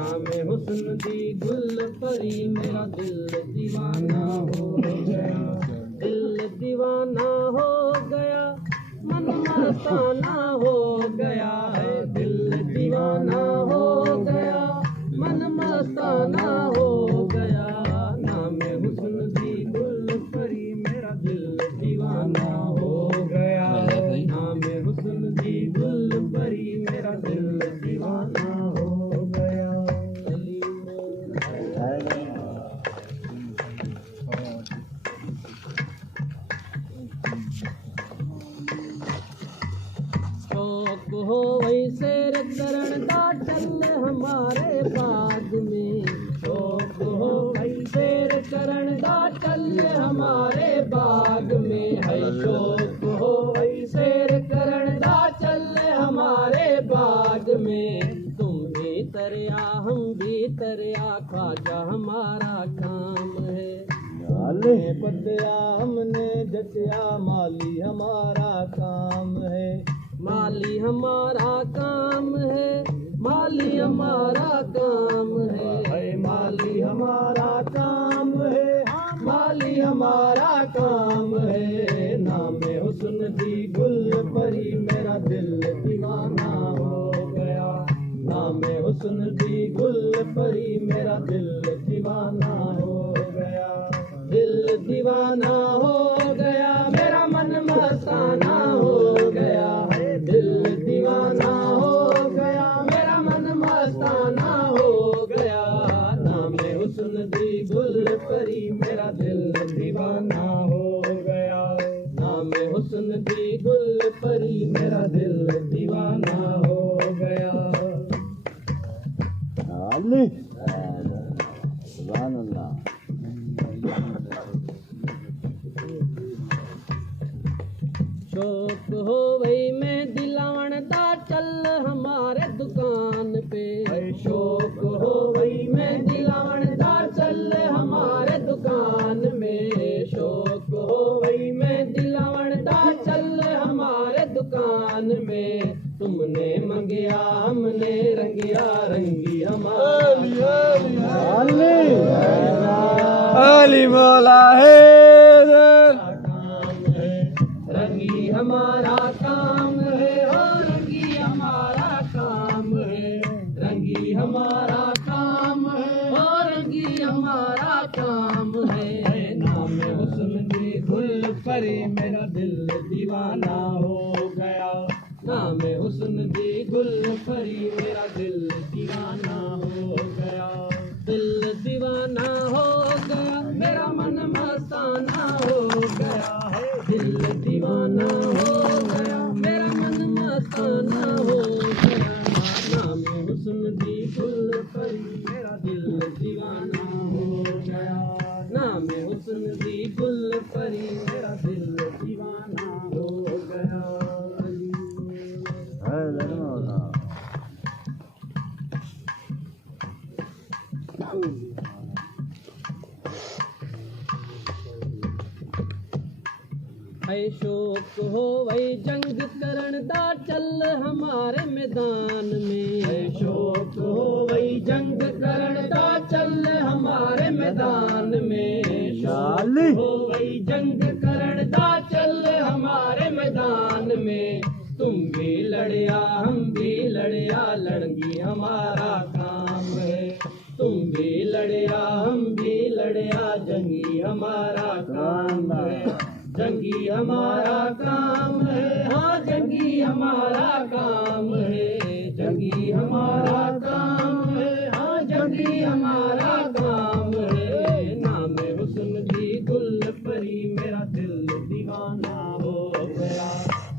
नाम हुस्न दी गुल परी मेरा दिल दीवाना हो गया, दिल दीवाना हो गया, मन मस्ताना हो गया है, दिल दीवाना हो गया, मन मस्ताना हो गया। नाम हुस्न दी गुल परी मेरा दिल दीवाना हो गया, नाम हुस्न दी गुल परी मेरा दिल दीवाना हो गया। शौक हो वही शेर करण दा चल हमारे बाग में, शौक हो वही शेर करण दा चल हमारे बाग में है, शौक हो वही शेर करण दा चल हमारे बाग में। तुम भी तरया हम भी तरया ख्वाजा हमारा काम है, हमने बदया हमने जचया माली हमारा काम है, माली हमारा काम है, माली हमारा काम है, माली हमारा काम है, माली हमारा काम है। नाम हुस्न दी गुल परी मेरा दिल दीवाना हो गया, नाम हुस्न दी गुल परी मेरा दिल दीवाना हो गया, दिल दीवाना हो गया, मेरा मन मस्ताना हो गया है, दिल दीवाना हो गया, मेरा मन मस्ताना हो गया। नाम हुस्न दी गुल परी मेरा दिल दीवाना हो गया, नाम हुस्न दी गुल परी मेरा दिल दीवाना हो गया। सुभान अल्लाह। शौक हो वही में दिलावन दा चल हमारे दुकान पे, शौक हो वही में दिलावन दा चल हमारे दुकान में, शौक हो वही में दिलावन दा चल हमारे दुकान में। तुमने मंगिया हमने रंगिया रंगी हमारा अली मौला है रंगी हमारा काम है, हो रंगी हमारा काम है, रंगी हमारा काम है, हो रंगी हमारा काम है। नाम हुस्न दी गुल परी मेरा दिल दीवाना हो गया, नाम हुस्न दी गुल परी मेरा दिल दीवाना हो गया, दिल दीवाना हो गया, मेरा मन मस्ताना हो गया है, दिल दीवाना हो गया, मेरा मन मस्ताना हो गया। नाम हुस्न दी गुल परी मेरा दिल दीवाना हो गया, नाम हुस्न दी गुल परी मेरा दिल दीवाना हो गया। है शौक हो वही जंग करण दा चल हमारे मैदान में, है शौक हो वही जंग करण दा चल हमारे मैदान में, शौक हो वही जंग करण दा चल हमारे मैदान में। तुम भी लड़या हम भी लड़या लड़गी हमारा काम है, तुम भी लड़या हम भी लड़या जंगी हमारा काम है, जंगी हमारा काम है, हाँ जंगी हमारा काम है, जंगी हमारा काम है, हाँ जंगी हमारा काम है। नाम हुस्न दी गुल परी मेरा दिल दीवाना हो गया,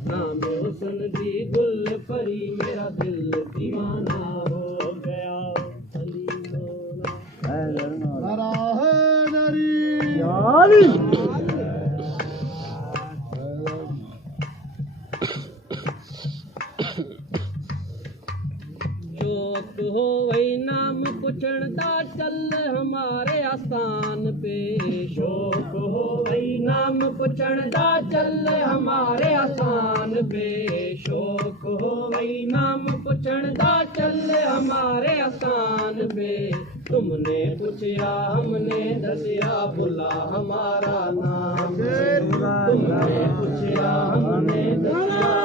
नाम हुस्न दी गुल परी मेरा दिल दीवाना हो गया। शौक हो वही नाम पुछण दा चल हमारे आस्थान पे शौक हो वही नाम पुछण दा चल हमारे आस्थान पे शौक हो वही नाम पुछण दा चल हमारे आस्थान पे तुमने पूछया हमने दसिया बुला हमारा नाम तुमने पूछया हमने दसिया